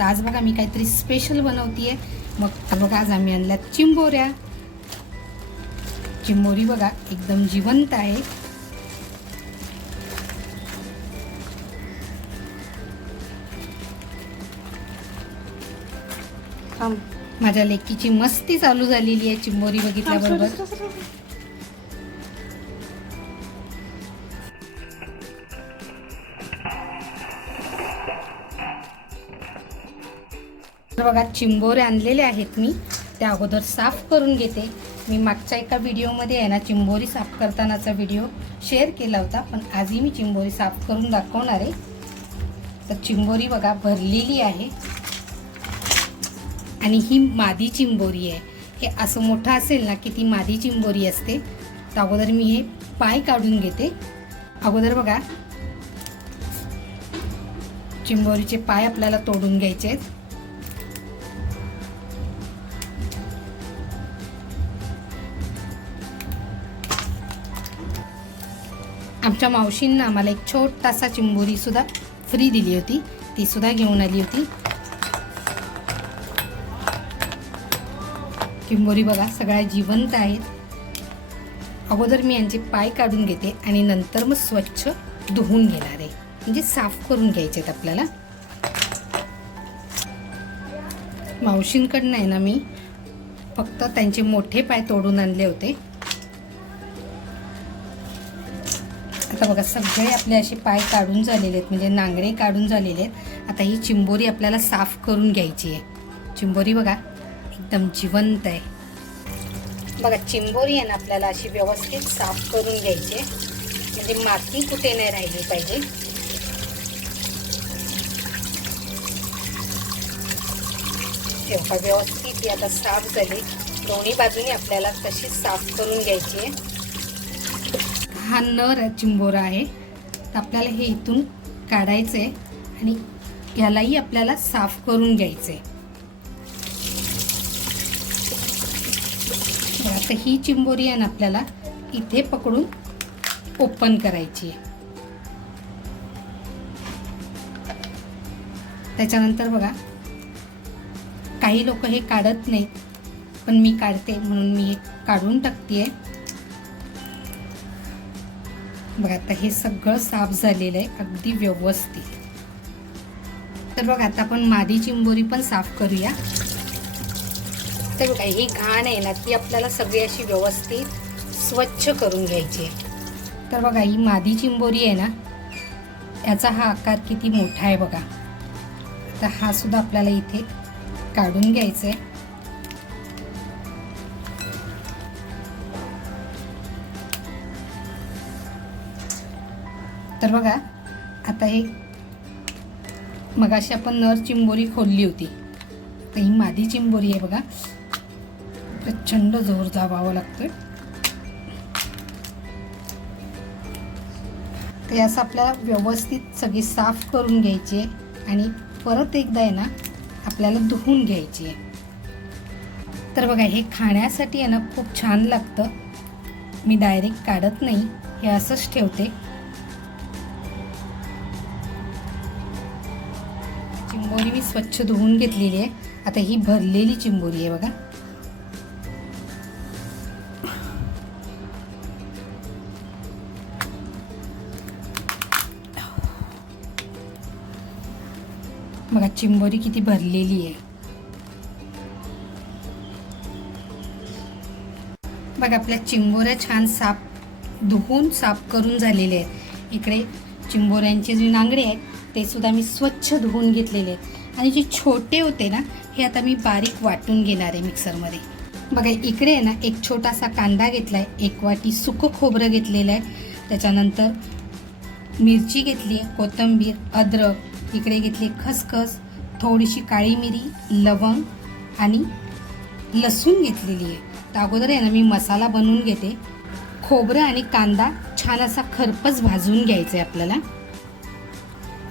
तर आज बघा मी काहीतरी स्पेशल बनवतीये. मग बघा आज आम्ही आणल्यात चिंबोऱ्या. चिंबोरी बघा एकदम जिवंत आहे. माझ्या लेकीची मस्ती चालू झालेली आहे चिंबोरी बघितल्याबरोबर. तर बघा चिंबोरे आणलेले आहेत मी. त्या अगोदर साफ करून घेते. मी मागच्या एका व्हिडिओमध्ये आहे ना चिंबोरी साफ करतानाचा व्हिडिओ शेअर केला होता पण आजही मी चिंबोरी साफ करून दाखवणार आहे. तर चिंबोरी बघा भरलेली आहे. आणि ही मादी चिंबोरी आहे. हे असं मोठं असेल ना की ती मादी चिंबोरी असते. तर अगोदर मी हे पाय काढून घेते. अगोदर बघा चिंबोरीचे पाय आपल्याला तोडून घ्यायचे आहेत. आमच्या मावशींना आम्हाला एक छोटासा चिंबोरीसुद्धा फ्री दिली होती. ती सुद्धा घेऊन आली होती. चिंबोरी बघा सगळ्या जिवंत आहेत. अगोदर मी यांचे पाय काढून घेते आणि नंतर मग स्वच्छ धुवून घेणार आहे. म्हणजे साफ करून घ्यायचे आहेत आपल्याला. मावशींकडनं आहे ना मी फक्त त्यांचे मोठे पाय तोडून आणले होते. आता बघा सगळे आपले असे पाय काढून झालेले आहेत म्हणजे नांगरे काढून झालेले आहेत. आता ही चिंबोरी आपल्याला साफ करून घ्यायची आहे. चिंबोरी बघा एकदम जिवंत आहे. बघा चिंबोरी आहे ना आपल्याला अशी व्यवस्थित साफ करून घ्यायची आहे. म्हणजे माती कुठे नाही राहिली पाहिजे. तेव्हा व्यवस्थित ती आता साफ झाली. दोन्ही बाजूने आपल्याला तशीच साफ करून घ्यायची आहे. हा नर चिंबोरा आहे. तर आपल्याला हे इथून काढायचं आहे आणि यालाही आपल्याला साफ करून घ्यायचं आहे आता ही चिंबोरी आहे ना आपल्याला इथे पकडून ओपन करायची आहे. त्याच्यानंतर बघा काही लोक हे काढत नाहीत पण मी काढते म्हणून मी हे काढून टाकते आहे बघा आता हे सगळं साफ झालेलं आहे अगदी व्यवस्थित. तर बघा आता आपण मादी चिंबोरी पण साफ करूया. तर बघा ही घाण आहे ना ती आपल्याला सगळी अशी व्यवस्थित स्वच्छ करून घ्यायची आहे. तर बघा ही मादी चिंबोरी आहे ना याचा हा आकार किती मोठा आहे बघा. तर हा सुद्धा आपल्याला इथे काढून घ्यायचा आहे. तर बघा आता हे मगाशी आपण नर चिंबोरी खोलली होती. तर ही मादी चिंबोरी आहे बघा. प्रचंड जोर दाबावं लागतोय. तर असं आपल्याला व्यवस्थित सगळी साफ करून घ्यायची आहे आणि परत एकदा आहे ना आपल्याला धुवून घ्यायची आहे. तर बघा हे खाण्यासाठी आहे ना खूप छान लागतं. मी डायरेक्ट काढत नाही हे असंच ठेवते. चिंबोरी मी स्वच्छ धुवून घेतलेली आहे. आता ही भरलेली चिंबोरी आहे बघा. बघा चिंबोरी किती भरलेली आहे. बघा आपल्या चिंबोऱ्या छान साफ धुवून साफ करून झालेले आहेत. इकडे चिंबोऱ्यांचे जे नांगडे आहेत ते सुद्धा मी स्वच्छ धुवून घेतलेले आहेत. आणि जे छोटे होते ना हे आता मी बारीक वाटून घेणार आहे मिक्सरमध्ये. बघा इकडे आहे ना एक छोटासा कांदा घेतला आहे एक वाटी सुकं खोबरं घेतलेलं आहे. त्याच्यानंतर मिरची घेतली आहे कोथिंबीर अद्रक इकडे घेतली खसखस थोडीशी काळी मिरी लवंग आणि लसूण घेतलेली आहे. तर अगोदर आहे ना मी मसाला बनवून घेते. खोबरं आणि कांदा छान असा खरपच भाजून घ्यायचा आहे आपल्याला.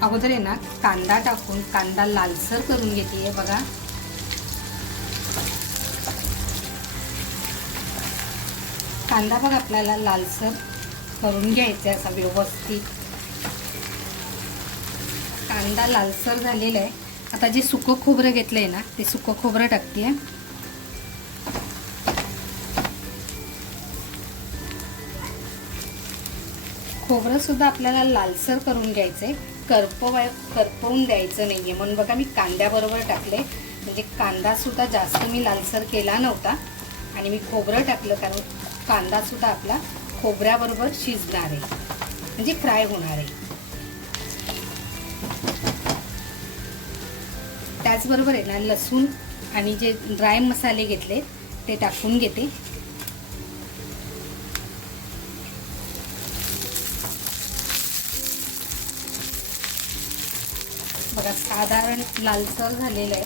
अगोदर आहे ना कांदा टाकून कांदा लालसर करून घेते बघा. कांदा बघ आपल्याला लालसर करून घ्यायचा आहे असा व्यवस्थित. कांदा लालसर झालेला आहे. आता जे सुकं खोबरं घेतलंय ना ते सुकं खोबरं टाकते खोबरं सुद्धा आपल्याला लालसर करून घ्यायचंय. करपवाय करपवून द्यायचं नाही आहे म्हणून बघा मी कांद्याबरोबर टाकले. म्हणजे कांदासुद्धा जास्त मी लालसर केला नव्हता. आणि मी खोबरं टाकलं कारण कांदासुद्धा आपला खोबऱ्याबरोबर शिजणार आहे. म्हणजे फ्राय होणार आहे. त्याचबरोबर आहे ना लसूण आणि जे ड्राय मसाले घेतले ते टाकून घेते. छान लालसर झालेलं आहे.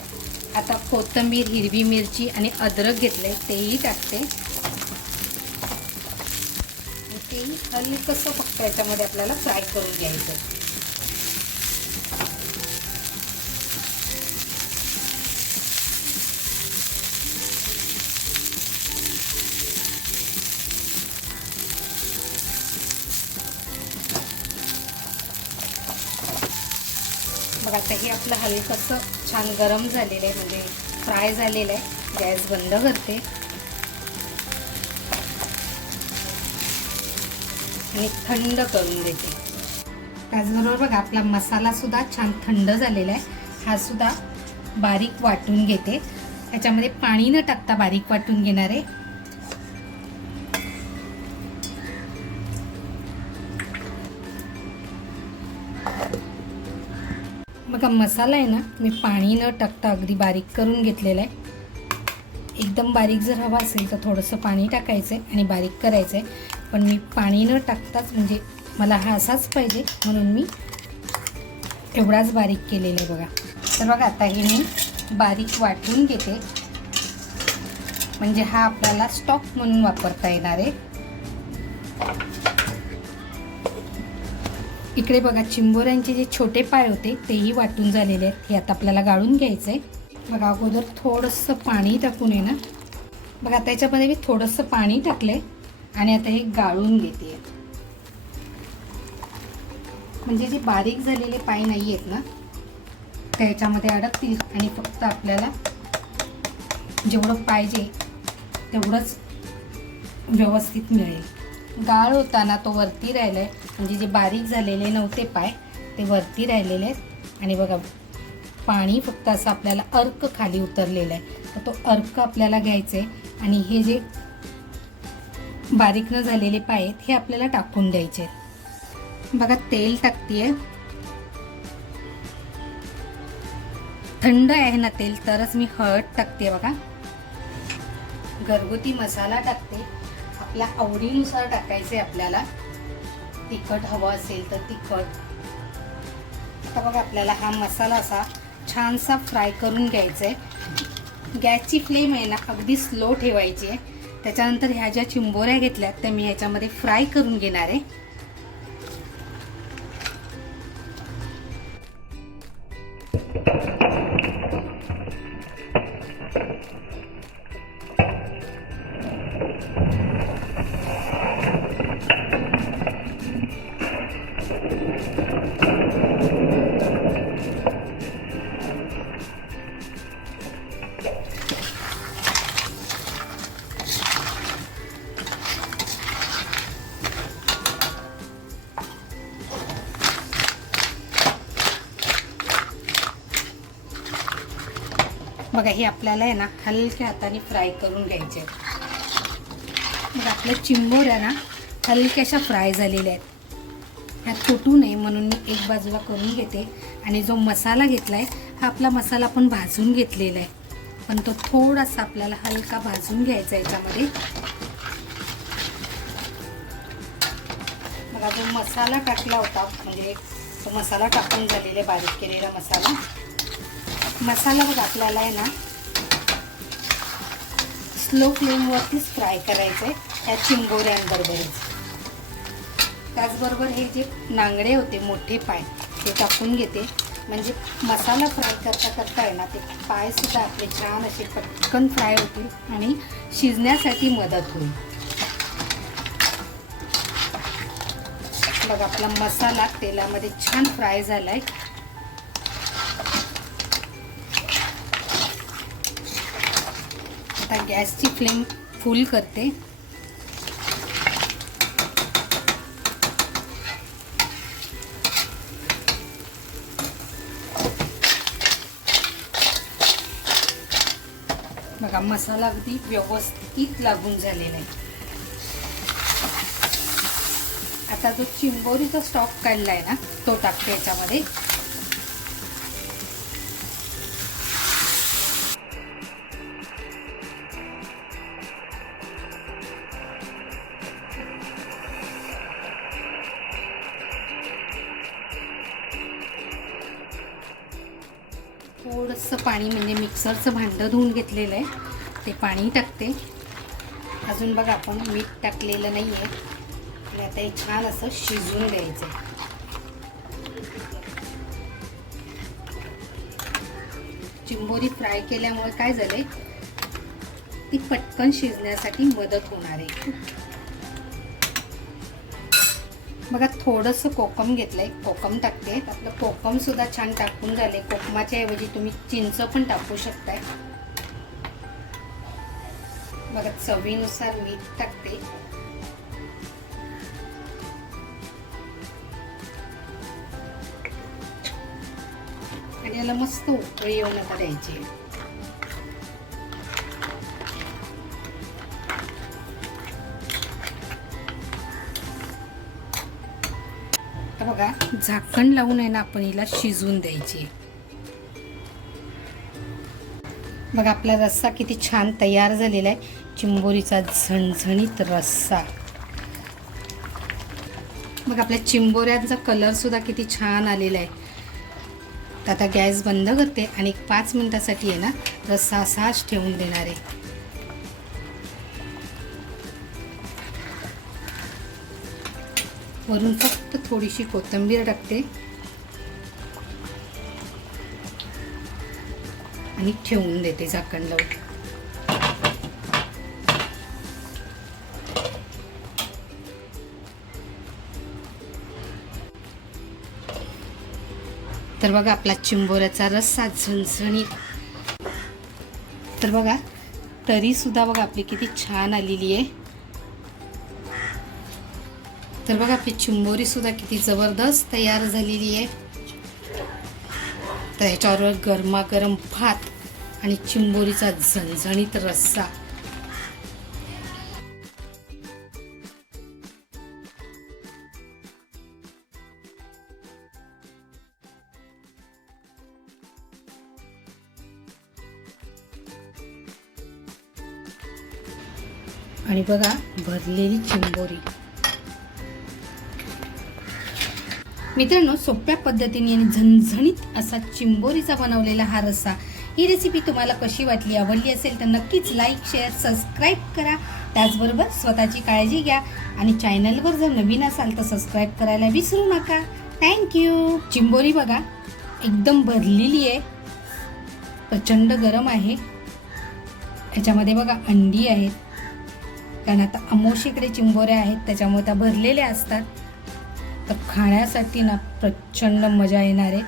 आता कोथिंबीर हिरवी मिरची आणि अद्रक घेतले तेही टाकते. तेही तेही हलकंसं फक्त याच्यामध्ये आपल्याला फ्राय करून घ्यायचं आहे. हे आपलं हलकंसं छान गरम झालेलं आहे म्हणजे फ्राय झालेलं आहे. गॅस बंद करते. आणि थंड करून देते. त्याचबरोबर बघा आपला मसालासुद्धा छान थंड झालेला आहे. हा सुद्धा बारीक वाटून घेते. त्याच्यामध्ये पाणी न टाकता बारीक वाटून घेणार आहे. का मसाला आहे ना मी पाणी न टाकता अगदी बारीक करून घेतलेला आहे. एकदम बारीक जर हवा असेल तर थोडंसं पाणी टाकायचं आहे आणि बारीक करायचं आहे पण मी पाणी न टाकताच म्हणजे मला हा असाच पाहिजे म्हणून मी एवढाच बारीक केलेला आहे बघा. तर बघा आता हे मी बारीक वाटून घेते. म्हणजे हा आपल्याला स्टॉक म्हणून वापरता येणार आहे. इकडे बघा चिंबोऱ्यांचे जे छोटे पाय होते तेही वाटून झालेले आहेत. हे आता आपल्याला गाळून घ्यायचं आहे बघा अगोदर थोडंसं पाणी टाकून आहे ना? बघा त्याच्यामध्ये मी थोडंसं पाणी टाकलंय आणि आता हे गाळून घेते. म्हणजे जे बारीक झालेले पाय नाही आहेत ना त्याच्यामध्ये अडकतील आणि फक्त आपल्याला जेवढं पाहिजे तेवढंच व्यवस्थित मिळेल. गाळ होताना तो वरती राहिला आहे म्हणजे जे बारीक झालेले नव्हते पाय ते वरती राहिलेले आहेत. आणि बघा पाणी फक्त असं आपल्याला अर्क खाली उतरलेलं आहे. तर तो अर्क आपल्याला घ्यायचा आहे आणि हे जे बारीक न झालेले पाय आहेत हे आपल्याला टाकून द्यायचे आहेत बघा तेल टाकते थंड आहे ना तेल तरच मी हळद टाकते बघा. घरगुती मसाला टाकते. आपल्या आवडीनुसार टाकायचे आपल्याला. तिखट हवं असेल तर तिखट. आता बघा आपल्याला हा मसाला असा छानसा फ्राय करून घ्यायचा आहे गॅसची फ्लेम आहे ना अगदी स्लो ठेवायची आहे. त्याच्यानंतर ह्या ज्या चिंबोऱ्या घेतल्यात त्या मी ह्याच्यामध्ये फ्राय करून घेणार आहे. बघा हे आपल्याला आहे ना हलक्या हाताने फ्राय करून घ्यायचे आहेत. मग आपल्या चिंबोऱ्या ना हलक्याशा फ्राय झालेल्या आहेत. ह्या तुटू नये म्हणून मी एक बाजूला करून घेते. आणि जो मसाला घेतला आहे हा आपला मसाला आपण भाजून घेतलेला आहे. पण तो थोडासा आपल्याला हलका भाजून घ्यायचा आहे याच्यामध्ये. बघा जो मसाला टाकला होता म्हणजे तो मसाला टाकून झालेला आहे, बारीक केलेला मसाला. मसाला बघ आपल्याला आहे ना. स्लो फ्लेमवरतीच फ्राय करायचं आहे त्या चिंबोऱ्यांबरोबरच त्याचबरोबर हे जे नांगडे होते मोठे पाय ते टाकून घेते. म्हणजे मसाला फ्राय करता करता आहे ना ते पायसुद्धा आपले छान असे पटकन फ्राय होतील आणि शिजण्यासाठी मदत होईल. बघा आपला मसाला तेलामध्ये छान फ्राय झाला आहे गॅसची फ्लेम फुल करते. बघा मसाला अगदी व्यवस्थित लागून झालेला आहे. आता जो चिंबोरीचा स्टॉक काढला आहे ना तो टाकते याच्यामध्ये. थोडंसं पाणी म्हणजे मिक्सरचं भांडं धुवून घेतलेलं आहे. ते पाणी टाकते. अजून बघा आपण मीठ टाकलेलं नाही आहे आणि आता हे छान असं शिजवून द्यायचं आहे चिंबोरी फ्राय केल्यामुळे काय झालं आहे ती पटकन शिजण्यासाठी मदत होणार आहे. बघा थोडंसं कोकम घेतलंय. कोकम टाकते. आपलं कोकम सुद्धा छान टाकून झाले कोकमाच्या ऐवजी तुम्ही चिंच पण टाकू शकताय. बघा चवीनुसार मीठ टाकते. आणि याला मस्त उकळी येऊन आता द्यायची. आता बघा झाकण लावून आहे ना आपण हिला शिजवून द्यायची. बघा आपला रस्सा किती छान तयार झालेला आहे. चिंबोरीचा झणझणीत रस्सा. मग आपल्या चिंबोऱ्यांचा कलर सुद्धा किती छान आलेला आहे. तर आता गॅस बंद करते आणि एक पाच मिनिटासाठी आहे ना रस्सा असाच ठेवून देणार आहे. वरून फक्त थोडीशी कोथिंबीर टाकते. आणि ठेवून देते झाकण लावून तर बघा आपला चिंबोऱ्याचा रस्सा झणझणीत तर बघा तरी सुद्धा बघा आपली किती छान आलेली आहे. तर बघा आपली चिंबोरीसुद्धा किती जबरदस्त तयार झालेली आहे. तर ह्याच्यावर गरमागरम भात आणि चिंबोरीचा झणझणीत रस्सा. आणि बघा भरलेली चिंबोरी. मित्रांनो सोप्या पद्धतीने आणि झणझणीत असा चिंबोरीचा बनवलेला हा रस्सा. ही रेसिपी तुम्हाला कशी वाटली आवडली असेल तर नक्कीच लाईक शेअर सबस्क्राईब करा. त्याचबरोबर स्वतःची काळजी घ्या आणि चॅनलवर जर नवीन असाल तर सबस्क्राईब करायला विसरू नका. थँक्यू चिंबोरी बघा एकदम भरलेली आहे. प्रचंड गरम आहे. ह्याच्यामध्ये बघा अंडी आहेत. कारण आता अमोशीकडे चिंबोऱ्या आहेत. त्याच्यामुळे त्या भरलेल्या असतात. तर खाण्यासाठी ना प्रचंड मजा येणार आहे.